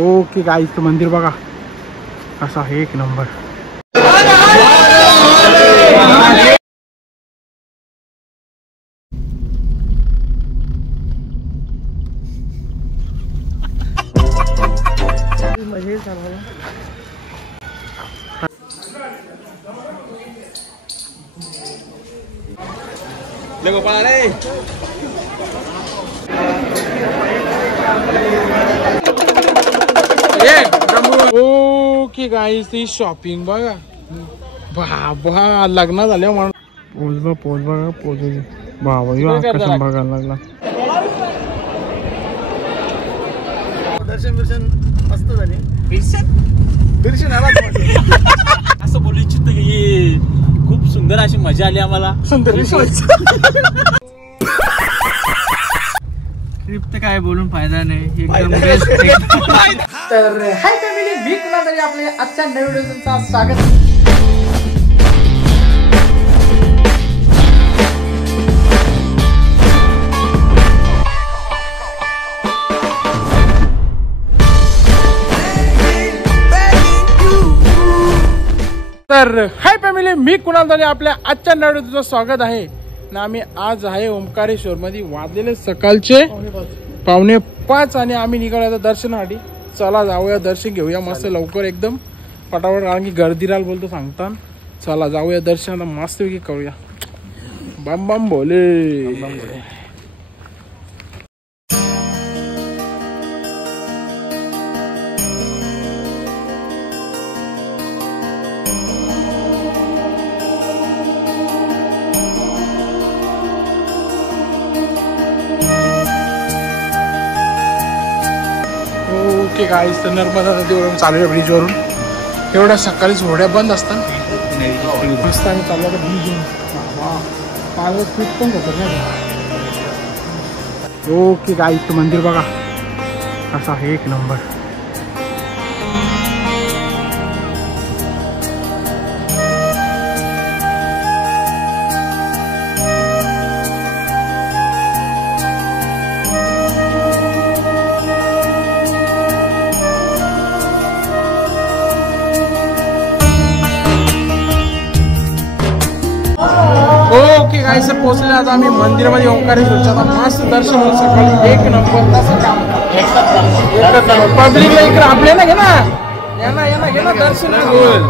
Okay गाईस, मंदिर बघा असं आहे, एक नंबर. ओके गाईस, ती शॉपिंग बघा. बाबा लग्न झाले म्हणून पोच बघा, बाबा आकाश बघायला लागला. दर्शन मस्त झाले. दर्शन असं बोलू इच्छित की खूप सुंदर अशी मजा आली आम्हाला. सुंदर ट्रिप तर काय बोलून फायदा नाही, एकदम तर हाय फॅमिली, मी कुणाल तरी आपल्या आजच्या नवीन व्हिडिओचा स्वागत. तर हाय फॅमिली, मी कुणाल तरी आपल्या आजच्या नवीन व्हिडिओचं स्वागत आहे ना. आम्ही आज आहे ओंकारेश्वर मध्ये, वाजलेले सकाळचे 4:45 आणि आम्ही निघालो दर्शनासाठी. चला जाऊया, दर्शन घेऊया मस्त लवकर एकदम पटापट, कारण की गर्दी राहील बोलतो सांगता. चला जाऊया दर्शनाला मस्तपैकी करूया. बम बम बोले. ओके गाईस, तर नर्मदा नदीवरून चालूया ब्रिजवरून. एवढ्या सकाळीच होड्या बंद असतात. मस्त आम्ही चाललो तर ब्रिजवरून. पाय स्पीड पण होतं ना. ओके गाईस, मंदिर बघा असं आहे, एक नंबर. ओके गाईस, सर पोहोचले आता आम्ही मंदिरामध्ये ओंकारेश्वरच्या. मस्त दर्शन होईल सकाळी, एक नंबर. तसं काम पब्लिकला इकडे आपल्या ना घे ना, घे ना दर्शन होईल.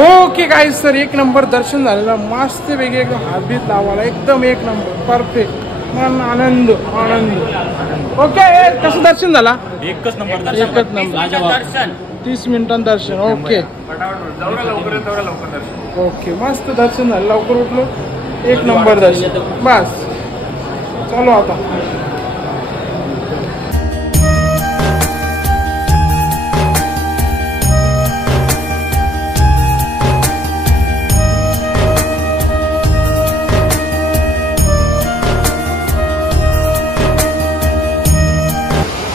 ओके गाईस, सर एक नंबर दर्शन झालेलं. मस्त वेगळे एकदम हातबीत लावायला एकदम एक नंबर परफेक्ट. मन आनंद. ओके, कसं दर्शन झाला? एकच नंबर. 30 मिनिटांत दर्शन. ओके ओके, मस्त दर्शन झालं. लवकर उठलो, एक नंबर दर्शन. बस चलो आता.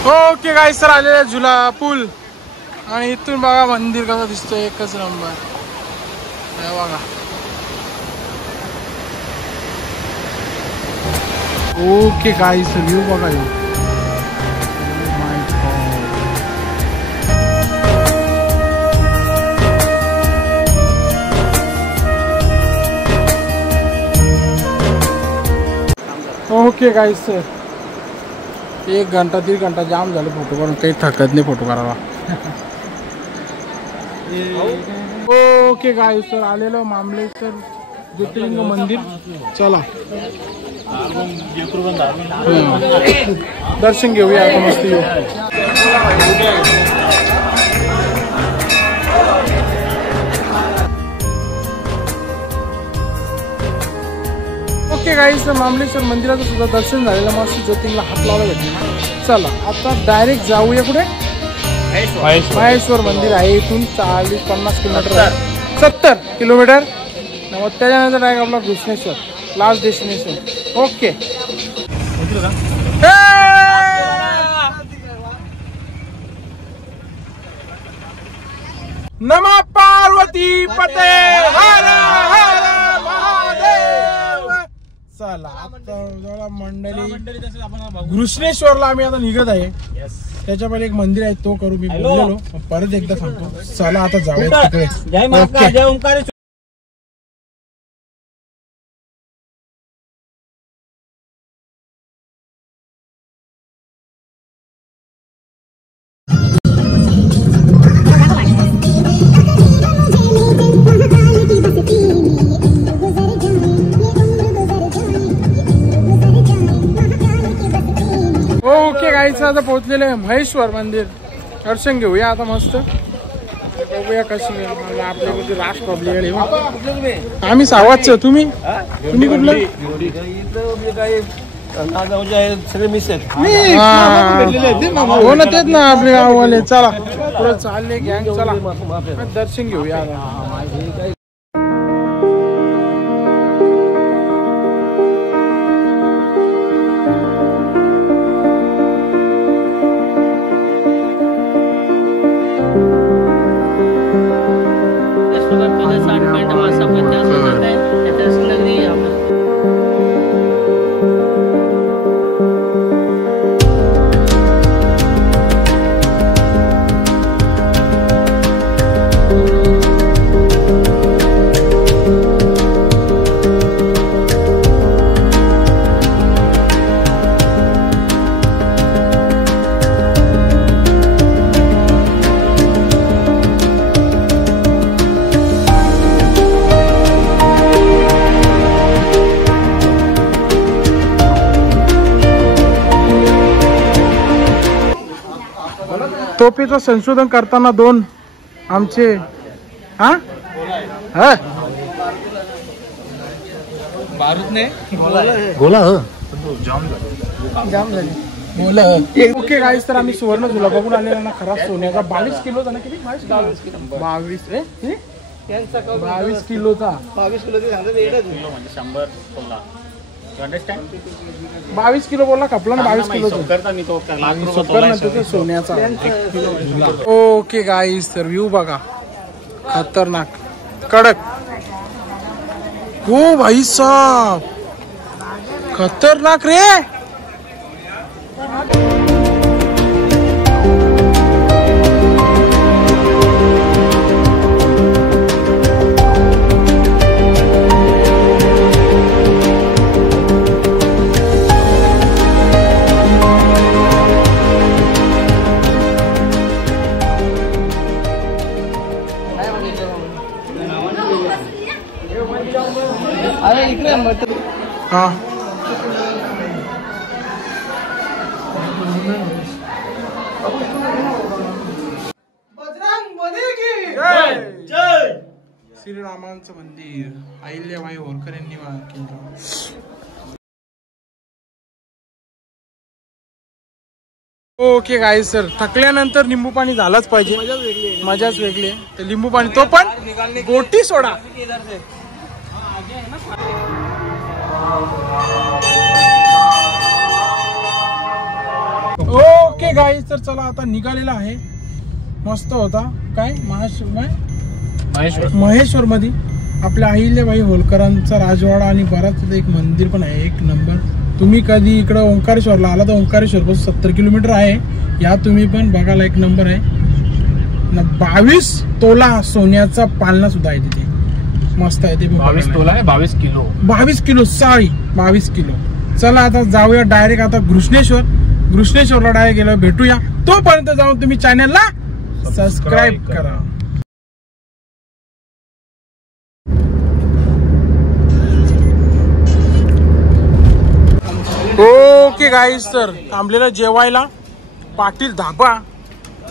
ओके गाईस, सर आलेला झुला पूल आणि इथून बघा मंदिर कसं दिसतोय, एकच नंबर. बघा ओके गाईस, व्ह्यू बघा. ओके गाईस, सर 1 घंटा 1.5 घंटा जाम झालं फोटो काढून, काही थकत नाही फोटो काढायला. ओके गाईस, सर आलेलो मामलेश्वर ज्योतिर्लिंग मंदिर. चला दर्शन घेऊया आपण मस्त. ओके गाईस, मामलेश्वर मंदिराचं सुद्धा दर्शन झालेलं. मस्त ज्योतिर्लिंगला हात लावला भेटला. चला आता डायरेक्ट जाऊया कुठे? महेश्वर मंदिर आहे. इथून 40-50 किलोमीटर आहे, 70 किलोमीटर. मग त्याच्यानंतर डायरेक्ट आपला घृष्णेश्वर, लास्ट डेस्टिनेशन. ओके. नमः पार्वती पते हर हर महादेव. चला आता मंडळी घृष्णेश्वरला आम्ही आता निघत आहे. त्याच्या पहिले एक मंदिर आहे तो करू मी बोललेलो परत एकदा सांगतो. चला आता जाऊया तिकडे. जय महाकाल जय ओंकार. ओके गाईच आता पोहोचलेलं आहे महेश्वर मंदिर. दर्शन घेऊया आता मस्त. बघूया कशी आपल्याकडे राश पब्लिक. आम्ही सावाच. तुम्ही कुठलं? सगळे मिस आहेत. हो ना तेच ना आपले गाववाले. चला पुढे चालले गँग. चला दर्शन घेऊया आता. टोपीचं संशोधन करताना दोन आमचे ओके गाईस तर आम्ही सुवर्ण झुला बघून आलेला ना खरा सोन्याचा 22 किलोचा ना. किती 22 किलोचा 22 किलो बोलला कपला ना. 22 किलो सोन्याचा. ओके गाईस तर व्ह्यू बघा खतरनाक कडक. हो भाई साहब खतरनाक रे. हा श्रीरामांचं मंदिर अहिल्याबाई होळकर यांनी केलं. ओके गाईस सर थकल्यानंतर लिंबू पाणी झालंच पाहिजे. मजाच वेगळी आहे. ते लिंबू पाणी तो पण गोटी सोडा. ओके गाईस तर चला आता निघालेला आहे. मस्त होता. काय महेश्वर मध्ये आपल्या अहिल्याबाई होळकरांचा राजवाडा आणि बराच एक मंदिर पण आहे. एक नंबर. तुम्ही कधी इकडं ओंकारेश्वरला आला तर ओंकारेश्वर पासून 70 किलोमीटर आहे. या तुम्ही पण बघायला एक नंबर आहे. 22 तोला सोन्याचा पालना सुद्धा आहे तिथे. मस्त आहे ते. 22 तोला आहे. 22 किलो 22 किलो सॉरी 22 किलो. चला आता जाऊया डायरेक्ट आता घृष्णेश्वरला डायरेक्ट गेलो भेटूया. तोपर्यंत जाऊन तुम्ही चॅनलला सबस्क्राईब करा. ओके गाईस तर थांबलेला जेवायला पाटील धाबा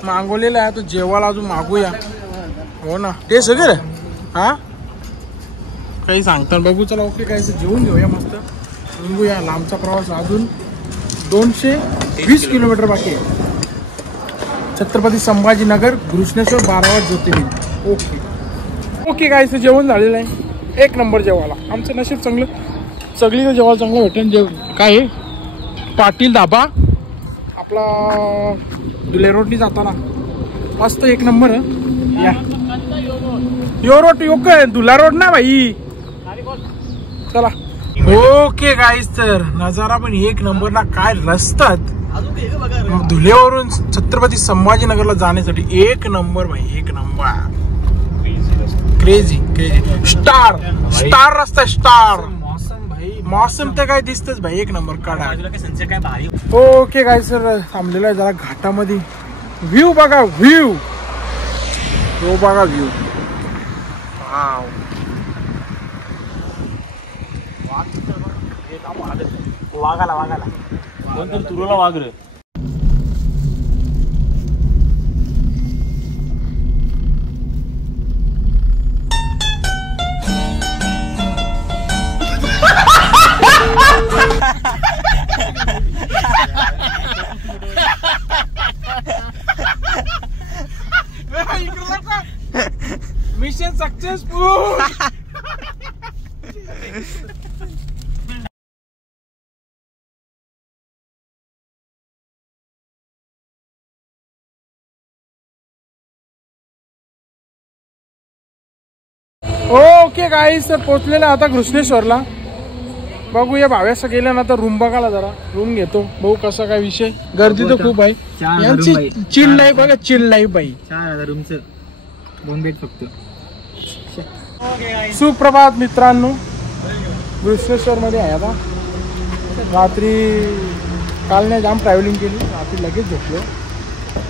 मागवलेला आहे. तो जेवायला अजून मागूया. हो ना ते सगळं हा काही सांगतात बघू. चला ओके गाईस जेवून घेऊया मस्त. निघूया. लांबचा प्रवास अजून 220 किलोमीटर बाकी आहे. छत्रपती संभाजीनगर घृष्णेश्वर 12 ज्योतिर्लिंग. ओके गाईस जेवण झालेलं आहे. एक नंबर जेवायला. आमचं नशीब चांगलं. सगळीकडे जेवायला चांगलं भेटेल. काय पाटील धाबा आपला धुले रोडनी जाताना मस्त एक नंबर. या यो रोड योक धुला रोड ना भाई. चला. ओके गाईज, तर नजारा पण एक नंबर ना. काय रस्तात धुलेवरून छत्रपती संभाजीनगरला जाण्यासाठी एक नंबर भाई, एक नंबर. Crazy crazy. स्टार रस्ता, स्टार. मौसम तर काय दिसतच भाई, एक नंबर काढा. ओके गाईज, सर थांबलेला आहे जरा घाटामध्ये. व्ह्यू बघा, व्ह्यू बघा, व्ह्यू. वागाला नंतर तुरुला वाघ रे. Mission successful. ओके गाईस, तर पोहोचलेला आता घृष्णेश्वरला. बघूया भाव्यास गेल्या ना तर रूम बघायला, जरा रूम घेतो. बघू कसा काय विषय. गर्दी तर खूप आहे. यांची चिल लाईफ बघा, चिल लाईफ बाई. 4,000 रूमचं 2 बेड फक्त. सुप्रभात मित्रांनो, घृष्णेश्वर मध्ये आहे आता. रात्री काल नाही जाम ट्रॅव्हलिंग केली, रात्री लगेच झोपलो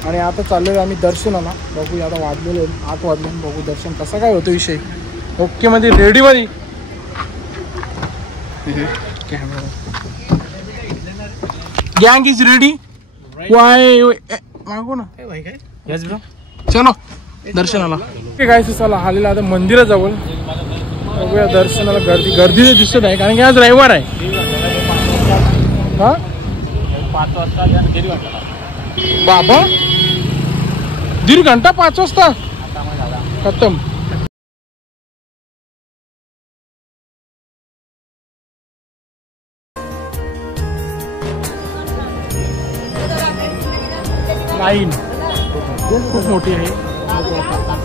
आणि आता चाललेलो आम्ही दर्शनाला. बघूया आता वाजलेले 8 वाजले. बघू दर्शन कसा काय होतो विषय. ओके मध्ये रेडी मध्ये. गँग इज रेडी. वाय मागो ना. चलो दर्शनाला. काय चला आलेला आता मंदिराजवळ. बघूया दर्शनाला. गर्दी दिसत आहे कारण की आज रविवार आहे. हा 5 वाजता बाबा, 1.5 घंटा 5 वाजता खतम. लाईन खूप मोठी आहे.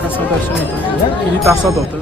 कसं दर्शन होतं, किती तासात होतं.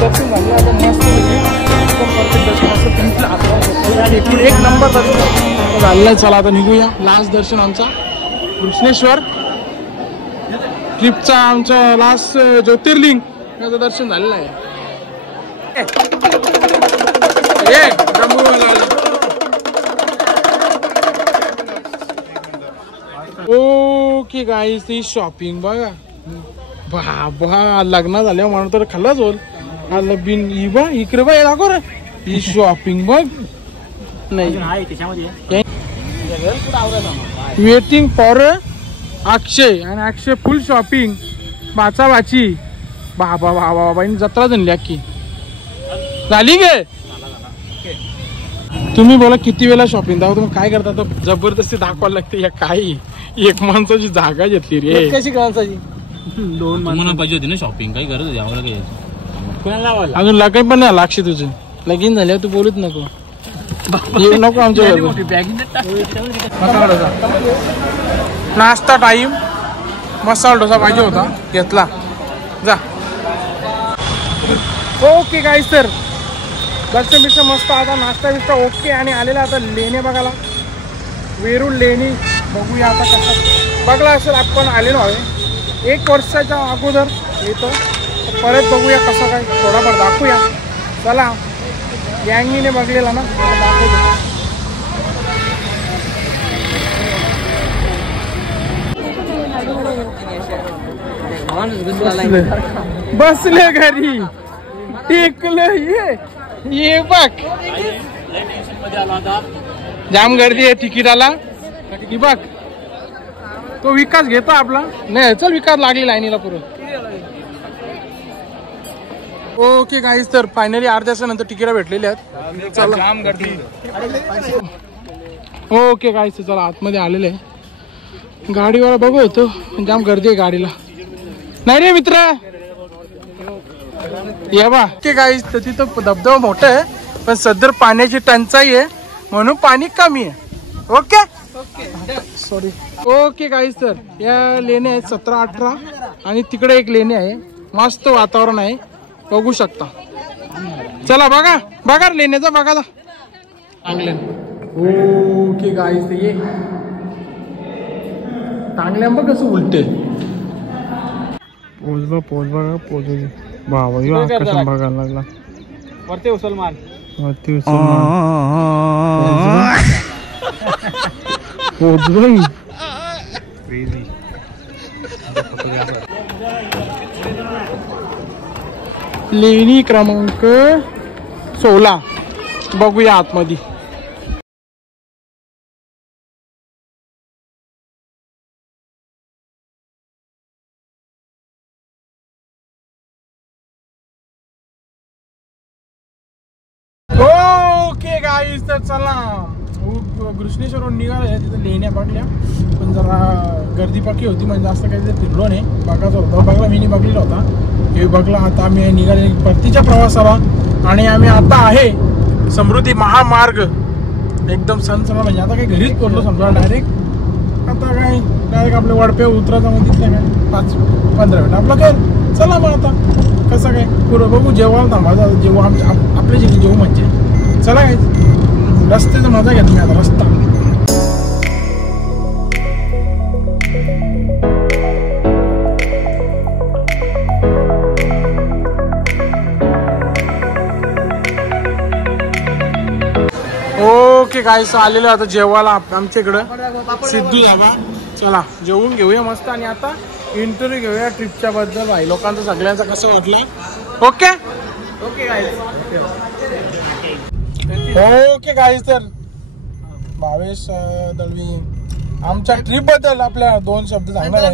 दर्शन झाले आता मस्त एकूण एक नंबर दर्शन झालेलं. चला आता निघूया. लास्ट दर्शन आमचा घृष्णेश्वर ट्रिपचा, आमचा लास्ट ज्योतिर्लिंग याचं दर्शन झालेलं आहे. ओके गाईस, ती शॉपिंग बघा. बाबा लग्न झाल्यावर म्हणून तर खाल्लाच होल. बिन बा इकडे बा दाखव रे. ही शॉपिंग बघ. नाही वेटिंग फॉर अक्षय आणि अक्षय फुल शॉपिंग. वाचा वाची. बाबा बाबा बाबाईने जत्रा जनली अख्खी झाली गे. तुम्ही बोला किती वेळा शॉपिंग दाखव. तुम्ही काय करता तर जबरदस्ती दाखवायला लागते. या काही एक माणसाची जागा घेतली रे. कशी माणसाची 2 माणसं पाहिजे होती ना शॉपिंग. काही गरज होती आम्हाला. काय अजून लगाई पण नाही लागशी तुझं. लगीन झाल्या तू बोलत नको. येऊ नको आमच्या मसाला डोसा. नाश्ता टाइम. मसाला डोसा पाहिजे होता, घेतला. जा. ओके गाईस, तर दर्शन बिर्शन मस्त. आता नाश्ता बिस्ता ओके. आणि आलेला आता लेणे बघायला. वेरूळ लेणी बघूया आता कसं. बघला असेल आपण आलेलो आहे 1 वर्षाच्या अगोदर येतं. परत बघूया कसं काय, थोडाफार दाखवूया. चला गँगीने बघलेला ना, दाखवतो. बसले घरी टेकलं ये बघ जाम गर्दी आहे तिकिटाला ही बघ तो विकास घेतो आपला नाही चल विकास लागली लाईनीला पुरं ओके गाईज तर फायनली अर्ध्या तासानंतर तिकीट भेटलेली आहेत चला जाम गर्दी ओके गाईज चला आतमध्ये आलेले आहे गाडीवाला बघू होतो जाम गर्दी आहे गाडीला नाही रे मित्र या बा ओके गाईज तर तिथं धबधबा मोठा आहे पण सध्या पाण्याची टंचाई आहे म्हणून पाणी कमी आहे ओके सॉरी ओके गाईज तर या लेण्या आहेत 17-18 आणि तिकडे एक लेणी आहे मस्त वातावरण आहे बघू शकता चला बघा बघा लेण्याचा बघा चांगल्या ओके गाईज ते ये चांगल्या बघ कसं उलटे पोच बघा पोचू बाबा कसं बघायला लागला वरती उचलमान वरती पोच भाई लेणी क्रमांक 16 बघूया आतमध्ये ओके गाईज तर चला घृष्णेश्वरून निघाले तिथे लेण्या बघल्या पण जरा गर्दी पक्की होती म्हणजे जास्त काही फिरलो नाही बघायचा होता बघला मी बघलेला होता हे बघला आता आम्ही निघाले परतीच्या प्रवासाला आणि आम्ही आता आहे समृद्धी महामार्ग एकदम सणसणा म्हणजे आता काही घरीच पोहोचलो समजा डायरेक्ट आता काय डायरेक्ट आपल्या वडपे उतरायचा मग तिथल्या काय 5-15 मिनिट आपलं काय चला मग आता कसं काय पुरं बघू जेव्हा थांबायचं जेव्हा आपल्या जिथे जेव्हा म्हणजे चला काय रस्त्याचा मजा घेतो मी आता रस्ता ओके गाईस आलेलं आता जेवायला आमच्या इकडं सिद्धू धाबा चला जेवून घेऊया मस्त आणि आता इंटरव्ह्यू घेऊया ट्रिपच्या बद्दल भाई लोकांचं सगळ्यांचं कसं वाटलं ओके ओके गाईस ओके गाईस तर भावेश दळवी आमच्या ट्रिप बद्दल आपल्या 2 शब्द सांगणार आहे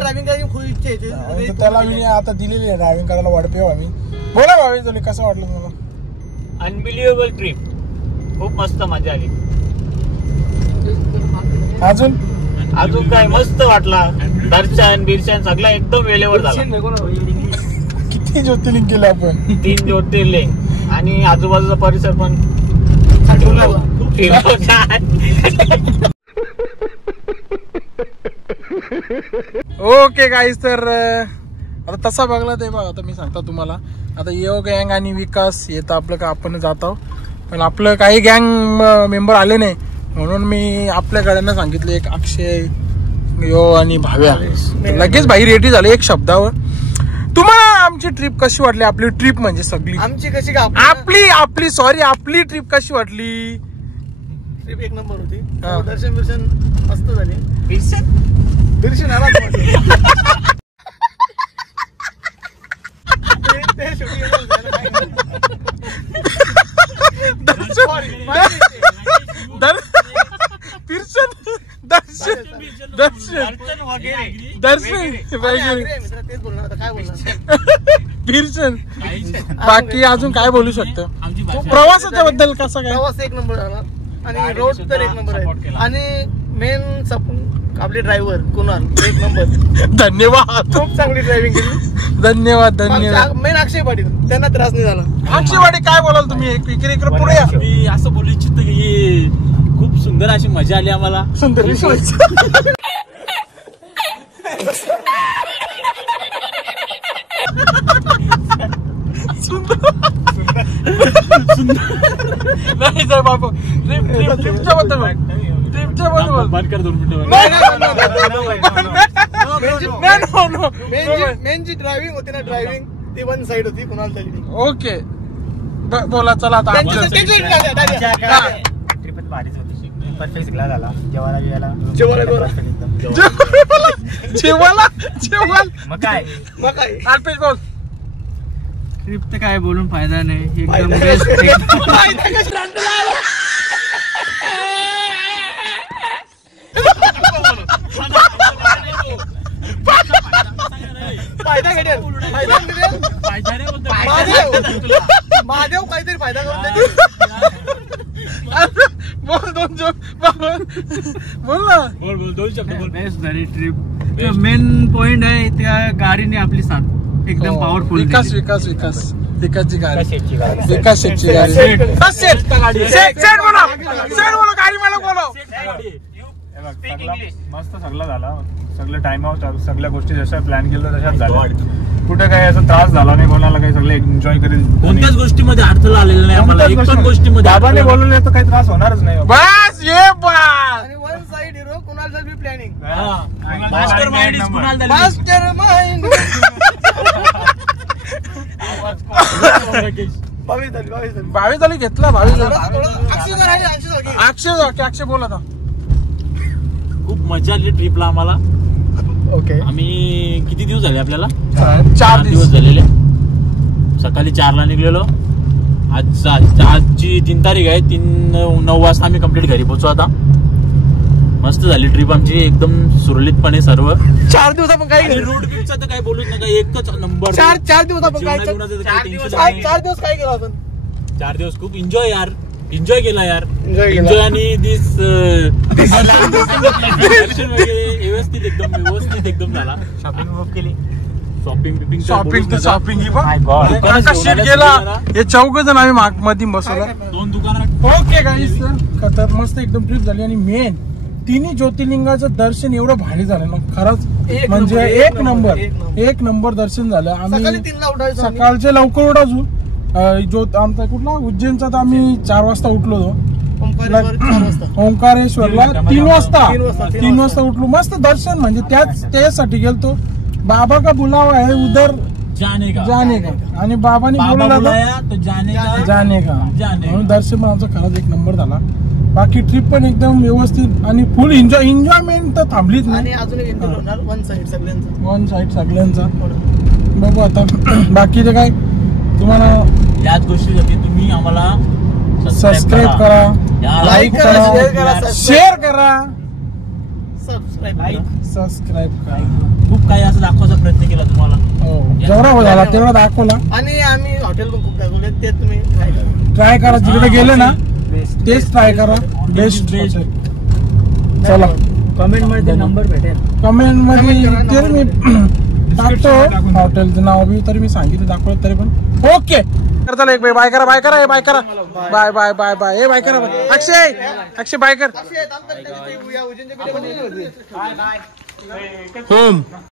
त्याला मी आता दिलेली आहे ड्रायव्हिंग करायला वाढपेव आम्ही बोला भावेश दळवी कसं वाटलं मला अनबिलिव्हेबल ट्रिप खूप मस्त मजा आली अजून काय मस्त वाटला दर्शन बिरशन सगळं एकदम वेळेवर झाला किती ज्योतिर्लिंग केलं आपण 3 ज्योतिर्लिंग आणि आजूबाजूचा परिसर पण ओके गाईस तर आता तसा बघला ते बघा आता मी सांगतो तुम्हाला आता यो गँग आणि विकास येतं आपलं का आपण जात आहोत पण आपलं काही गँग मेंबर आले नाही म्हणून मी आपल्या गाड्यांना सांगितलं एक अक्षय यो आणि भाव्या लगेच भाई रेडी झाले एक शब्दावर तुम्हाला आमची ट्रिप कशी वाटली आपली ट्रिप म्हणजे सगळी आमची कशी आपली सॉरी आपली ट्रिप कशी वाटली ट्रिप एक नंबर होती दर्शन बिर्शन मस्त झाली बिर्शन आला दर्शन बाकी अजून काय बोलू शकतो प्रवासाच्या बद्दल कसं काय प्रवास एक नंबर झाला आणि रोड तर एक नंबर आहे आणि मेन आपले ड्रायव्हर कुणाल एक नंबर धन्यवाद खूप चांगली ड्रायव्हिंग केली धन्यवाद मेन अक्षय पाटील त्यांना त्रास नाही झाला अक्षय पाटील काय बोलाल तुम्ही इकडे पुढे या मी असं बोलू इच्छितो की खूप सुंदर अशी मजा आली आम्हाला सुंदर नाही साहेब बाबू ट्रिपच्या बद्दल बंद कर 2 मिनिटं मेन जी ड्रायव्हिंग होती ना ड्रायव्हिंग ती 1 साइड होती कुणाल तरी ओके बोला चला आता ट्रिपच भारीच होती परफेक्ट शिकला झाला जेवायला गेला जेवायला मग काय अल्पेश बोल. ट्रिप तर काय बोलून फायदा नाही, एकदम बेस्ट. फायदा घेणार, महादेव काहीतरी फायदा करून देते. बोल दोन बोल ना. बोल 2 शब्द बोल. बेस्ट झाली ट्रिप. मेन पॉइंट आहे त्या गाडीने आपली साथ एकदम पॉवरफुल. विकासची गाडी शेटची गाडी. विकास शेटची गाडी. सेट बोला गाडी मला बोलव. मस्त सगळं झाला, सगळं टाइमआउट, सगळ्या गोष्टी जशा प्लॅन केलं तशाच झाल्या. कुठे काही असं त्रास झाला नाही कोणाला, काही सगळे एन्जॉय करेल. कोणत्याच गोष्टीमध्ये अडथळा आलेला नाही आम्हाला. एक पण गोष्टीमध्ये बाबाने बोलवले तर काही त्रास होणारच नाही. बस ये बस. आणि वन साइड हिरो कुणाल बी planning. Master mind is Kunal Dalvi. Master mind. 22 झाली घेतला. 22 अक्षय बोल आता. खूप मजा आली ट्रिपला आम्हाला. ओके. आम्ही किती दिवस झाले आपल्याला? 4 दिवस झालेले. सकाळी 4ला निघलेलो. आजची 3 तारीख आहे. 9 वाजता आम्ही कंप्लीट घरी पोहोचू. आता मस्त झाली ट्रिप आमची, एकदम सुरळीतपणे सर्व. 4 दिवस आपण काय केलं? रोड ट्रिपचा तर काय बोलूच नका, एकच नंबर. 4 दिवस आपण काय केलं? 4 दिवस काय केलं आपण? 4 दिवस खूप एन्जॉय यार. एन्जॉय केला यार. Enjoy केला. एन्जॉय आणि दिस व्यवस्थित एकदम झाला. शॉपिंग केली. शॉपिंग ही बघ. My God. काका शेट गेला. हे 4 जण आम्ही मध्ये बसवलं. 2 दुकानात. ओके गाईस, खतर मस्त एकदम ट्रिप झाली. आणि मेन तिन्ही ज्योतिर्लिंगाचं दर्शन एवढं भारी झालं ना खरंच, म्हणजे एक नंबर दर्शन झालं. आम्ही सकाळी 3ला उठायचो. सकाळचे लवकर उठायचो. आमचा कुठला उज्जैनचा तर आम्ही 4 वाजता उठलो होतो. ओंकारेश्वरला 3 वाजता उठलो. मस्त दर्शन, म्हणजे त्यासाठी गेलतो. बाबा का बुलावा आहे उधर जाने का. आणि बाबांनी बोलवलं तो जाने का. म्हणून दर्शन पण आमचा खरंच एक नंबर झाला. बाकी ट्रिप पण एकदम व्यवस्थित आणि फुल एन्जॉयमेंट तर थांबलीच नाही. आणि अजून एक एन्जॉय होणार वन साइड सगळ्यांचा. बघू आता बाकी ते काय तुम्हाला. याच गोष्टीसाठी तुम्ही आम्हाला सबस्क्राईब करा, लाईक करा, शेअर करा, सबस्क्राईब करा. खूप काही असं दाखवायचा प्रयत्न केला तुम्हाला. जेवढा झाला तेवढा दाखवला. आणि आम्ही हॉटेल पण खूप दाखवले, ते तुम्ही ट्राय करा. जिकडे गेले ना तेच ट्राय करा. बेस्ट. चला कमेंट मध्ये नंबर भेटेल. कमेंट मध्ये तर मी टाकतो हॉटेलचं नाव बी, तरी मी सांगितलं दाखवलं तरी पण. ओके चला एक बाय करा. बाय ए बाय करा. अक्षय बाय कर. उज्जैनच्या होम.